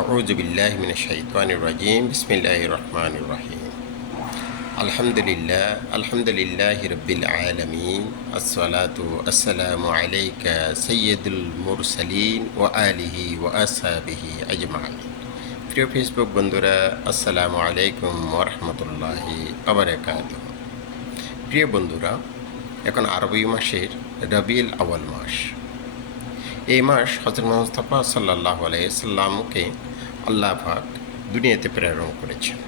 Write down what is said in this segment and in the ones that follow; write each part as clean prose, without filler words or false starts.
আউযু বিল্লাহি মিনাশ শাইতানির রাজিম বিসমিল্লাহির রহমানির রহিম আলহামদুলিল্লাহি রাব্বিল আলামিন আসসালাতু আসসালামু আলাইকা সাইয়্যিদুল মুরসালিন ওয়া আলিহি ওয়া আসহাবিহি আজমাইন। প্রিয় ফেসবুক বন্ধুরা, আসসালামু আলাইকুম ওয়া রাহমাতুল্লাহি ওয়া বারাকাতুহু। প্রিয় বন্ধুরা, এখন আরবি মাসের রবিউল আউয়াল মাস। এই মাস হযরত মুস্তাফা সাল্লাল্লাহু আলাইহি সাল্লামকে আল্লাহ পাক দুনিয়াতে প্রেরণ করেছেন।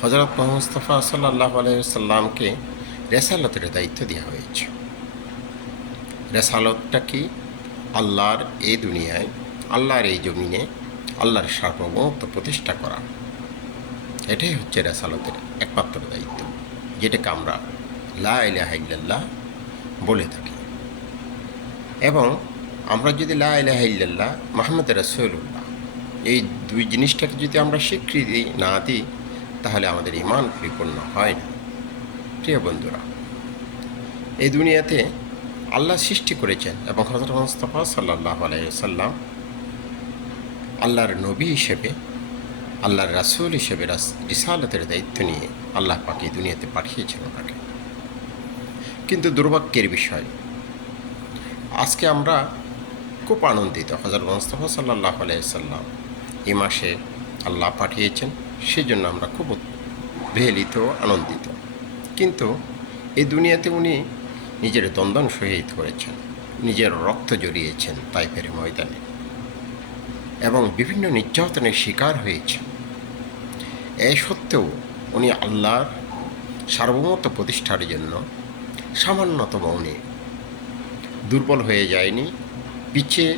হযরত মুস্তাফা সাল্লাল্লাহু আলাইহি সাল্লামকে রেসালতের দায়িত্ব দেওয়া হয়েছে। রেসালতটা কি? আল্লাহর এই দুনিয়ায়, আল্লাহর এই জমিনে আল্লাহর সার্বভৌমত্ব প্রতিষ্ঠা করা। এটাই হচ্ছে রেসালতের একমাত্র দায়িত্ব, যেটাকে আমরা লা ইলাহা ইল্লাল্লাহ বলে থাকি। এবং আমরা যদি লা ইলাহা ইল্লাল্লাহ মুহাম্মদ রাসূলুল্লাহ এই দুই জিনিসটাকে যদি আমরা স্বীকৃতি না দিই, তাহলে আমাদের ঈমান পরিপূর্ণ হয় না। প্রিয় বন্ধুরা, এই দুনিয়াতে আল্লাহ সৃষ্টি করেছেন এবং হযরত মুস্তাফা সাল্লাল্লাহু আলাইহি সাল্লাম আল্লাহর নবী হিসেবে, আল্লাহর রাসূল হিসেবে রিসালাতের দায়িত্ব নিয়ে আল্লাহ পাক এই দুনিয়াতে পাঠিয়েছেন ওনাকে। কিন্তু দুর্ভাগ্যের বিষয়, আজকে আমরা খুব আনন্দিত হযরত মুস্তাফা সাল্লাল্লাহু আলাইহি সাল্লাম এই মাসে আল্লাহ পাঠিয়েছেন, সেজন্য আমরা খুব উদ্বেলিত, আনন্দিত। কিন্তু এই দুনিয়াতে উনি নিজের দ্বন্দ্ব শহীদ করেছেন, নিজের রক্ত জড়িয়েছেন তাইফের ময়দানে এবং বিভিন্ন নির্যাতনের শিকার হয়েছেন। এই সত্ত্বেও উনি আল্লাহর সার্বভৌমত্ব প্রতিষ্ঠার জন্য সামান্যতম উনি দুর্বল হয়ে যায়নি, পিছিয়ে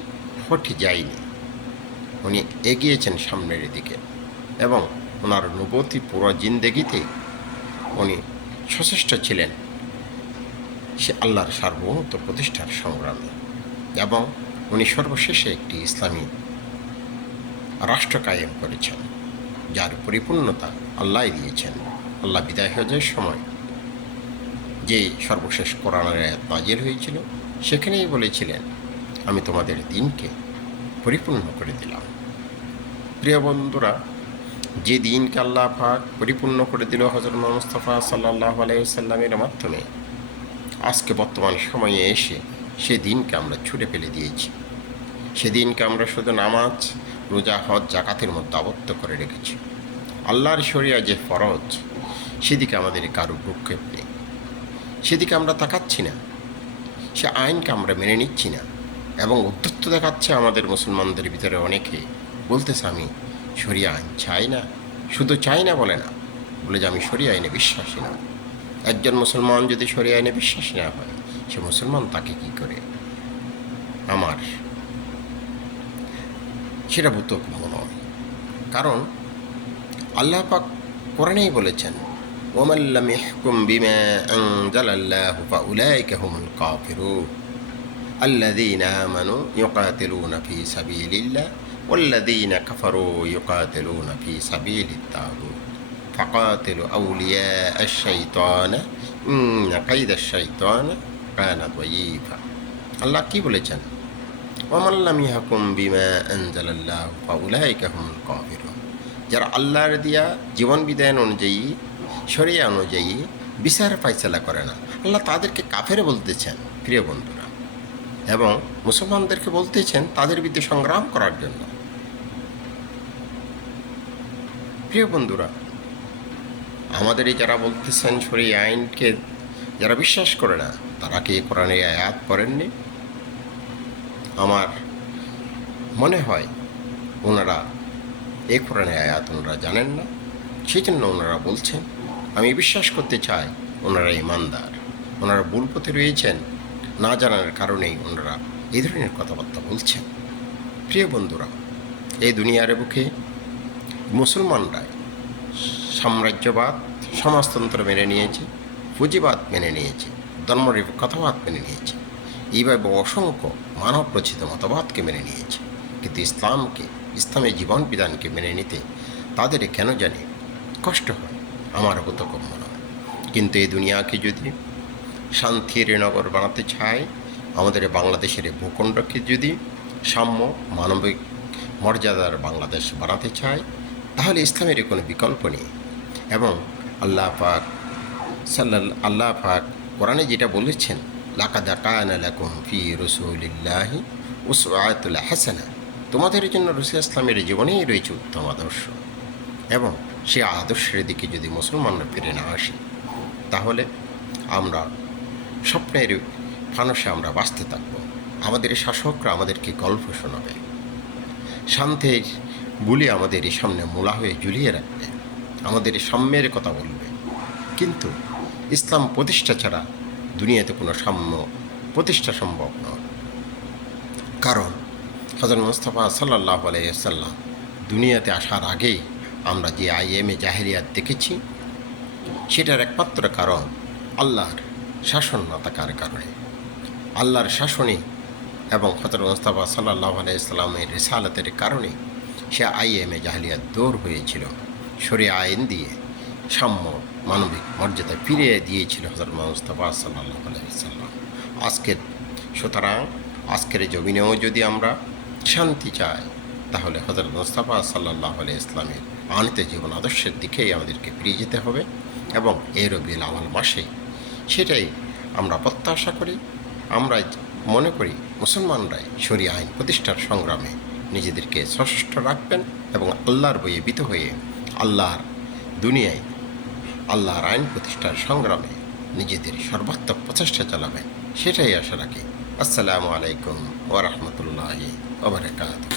হটে যায়নি। উনি এগিয়েছেন সামনের দিকে এবং ওনার নবুয়তি পুরো জিন্দেগিতে উনি সচেষ্ট ছিলেন সে আল্লাহর সার্বভৌমত্ব প্রতিষ্ঠার সংগ্রামে। এবং উনি সর্বশেষে একটি ইসলামী রাষ্ট্র কায়েম করেছেন, যার পরিপূর্ণতা আল্লাহ দিয়েছেন। আল্লাহ বিদায় হয়ে যাওয়ার সময় যে সর্বশেষ কোরআনের আয়াত নাজিল হয়েছিল, সেখানেই বলেছিলেন, আমি তোমাদের দিনকে পরিপূর্ণ করে দিলাম। প্রিয় বন্ধুরা, যে দিনকে আল্লাহ পাক পরিপূর্ণ করে দিল হযরত মুস্তাফা সাল্লাল্লাহু আলাইহি সাল্লামের মাধ্যমে, আজকে বর্তমান সময়ে এসে সে দিনকে আমরা ছুঁড়ে ফেলে দিয়েছি। সেদিনকে আমরা শুধু নামাজ, রোজা, হজ, জাকাতের মধ্যে আবদ্ধ করে রেখেছি। আল্লাহর শরিয়া যে ফরজ, সেদিকে আমাদের কারো ভ্রুক্ষেপ নেই, সেদিকে আমরা তাকাচ্ছি না, সে আইনকে আমরা মেনে নিচ্ছি না। এবং উদ্ধত্ত দেখাচ্ছে আমাদের মুসলমানদের ভিতরে অনেকে, বলতেছে আমি শরিয়া আইন চাই না। শুধু চাই না বলে না, বলে যে আমি শরিয়া আইনে বিশ্বাসী না। একজন মুসলমান যদি শরিয়া আইনে বিশ্বাসী না হয়, সে মুসলমান তাকে কি করে? আমার সেটা বোধগম্য নয়। কারণ আল্লাহ পাক কোরআনেই বলেছেন, ওমান লাম ইয়াহকুম বিমা আনজালাল্লাহু ফাউলাইকা হুমুল কাফিরুন আল্লাযীনা আমানু ইউকাতিলুনা ফী সাবিলিল্লাহ ওয়াল্লাযীনা কাফারু ইউকাতিলুনা ফী সাবিলিত তাগুত ফাকাতিলু আউলিয়া আশ-শাইতানা ইন্না কাইদাশ শাইতানি কানা দায়ীফা। আল্লাহ কি বলেছেন? ওমান লাম ইয়াহকুম বিমা আনজালাল্লাহু ফাউলাইকা হুমুল কাফিরুন। যারা আল্লাহর দিয়া জীবন বিধান অনুযায়ী, শরিয়া অনুযায়ী বিচার ফাইসালা করে না, আল্লাহ তাদেরকে কাফের বলতেছেন। প্রিয় বন্ধুরা, এবং মুসলমানদেরকে বলতেছেন তাদের বিরুদ্ধে সংগ্রাম করার জন্য। প্রিয় বন্ধুরা, আমাদের এই যারা বলতেছেন শরিয়া আইনকে যারা বিশ্বাস করে না, তারা কি কোরআনের আয়াত পড়েননি? আমার মনে হয় ওনারা এই কোরআনের আয়াত ওনারা জানেন না, সেই জন্য ওনারা বলছেন। আমি বিশ্বাস করতে চাই ওনারা ইমানদার, ওনারা ভুল পথে রয়েছেন, না জানার কারণেই ওনারা এই ধরনের কথাবার্তা বলছেন। প্রিয় বন্ধুরা, এই দুনিয়ার বুকে মুসলমানরা সাম্রাজ্যবাদ, সমাজতন্ত্র মেনে নিয়েছে, পুঁজিবাদ মেনে নিয়েছে, ধর্মনিরপেক্ষতাবাদ মেনে নিয়েছে, এইভাবে অসংখ্য মানব রচিত মতবাদকে মেনে নিয়েছে। কিন্তু ইসলামকে, ইসলামের জীবন বিধানকে মেনে নিতে তাদের কেন জানি কষ্ট হয়, আমার বোধগম্য নয়। কিন্তু এই দুনিয়াকে যদি শান্তির নগর বানাতে চায়, আমাদের বাংলাদেশের ভূখণ্ডকে যদি সাম্য, মানবিক মর্যাদার বাংলাদেশ বানাতে চায়, তাহলে ইসলামের কোনো বিকল্প নেই। এবং আল্লাহ পাক কোরআনে যেটা বলেছেন, লাকাদ কানা লাকুম ফি রাসূলিল্লাহি উসওয়াতুল হাসানা, তোমাদের জন্য রাসূল ইসলামের জীবনেই রয়েছে উত্তম আদর্শ। এবং সে আদর্শের দিকে যদি মুসলমানরা ফিরে না আসি, তাহলে আমরা স্বপ্নের ফানুষে আমরা বাঁচতে থাকব। আমাদের শাসকরা আমাদেরকে গল্প শোনাবে, শান্তির বুলি আমাদের সামনে মূলা হয়ে ঝুলিয়ে রাখবে, আমাদের সাম্যের কথা বলবে। কিন্তু ইসলাম প্রতিষ্ঠা ছাড়া দুনিয়াতে কোনো সাম্য প্রতিষ্ঠা সম্ভব নয়। কারণ হযরত মুস্তাফা সাল্লাল্লাহু আলাইহি ওয়াসাল্লাম দুনিয়াতে আসার আগেই আমরা যে আইএমএ জাহেলিয়াত দেখেছি, সেটার একমাত্র কারণ আল্লাহর শাসন না থাকার কারণে। আল্লাহর শাসনে এবং হযরত মুস্তাফা সাল্লাল্লাহু আলাইহি ওয়াসাল্লামের রিসালাতের কারণে সে আইএমএ জাহেলিয়াত দূর হয়েছিল। শরিয়া আইন দিয়ে সাম্য মানবিক মর্যাদা ফিরিয়ে দিয়েছিল হযরত মুস্তাফা সাল্লাল্লাহু আলাইহি ওয়াসাল্লাম। সুতরাং আজকের জমিনেও যদি আমরা শান্তি চাই, তাহলে হযরত মুস্তাফা সাল্লাল্লাহু আলাইহি ইসলামের আনিত জীবন আদর্শের দিকেই আমাদেরকে ফিরে যেতে হবে। এবং এই রবিউল আউয়াল মাসে সেটাই আমরা প্রত্যাশা করি। আমরা মনে করি মুসলমানরাই শরিয়া আইন প্রতিষ্ঠার সংগ্রামে নিজেদেরকে সশস্ত্র রাখবেন এবং আল্লাহর বইয়ে বিত হয়ে আল্লাহর দুনিয়ায় আল্লাহর আইন প্রতিষ্ঠার সংগ্রামে নিজেদের সর্বাত্মক প্রচেষ্টা চালাবেন, সেটাই আশা রাখি। আসসালামু আলাইকুম ওয়া রাহমাতুল্লাহি ওয়া বারাকাতুহু।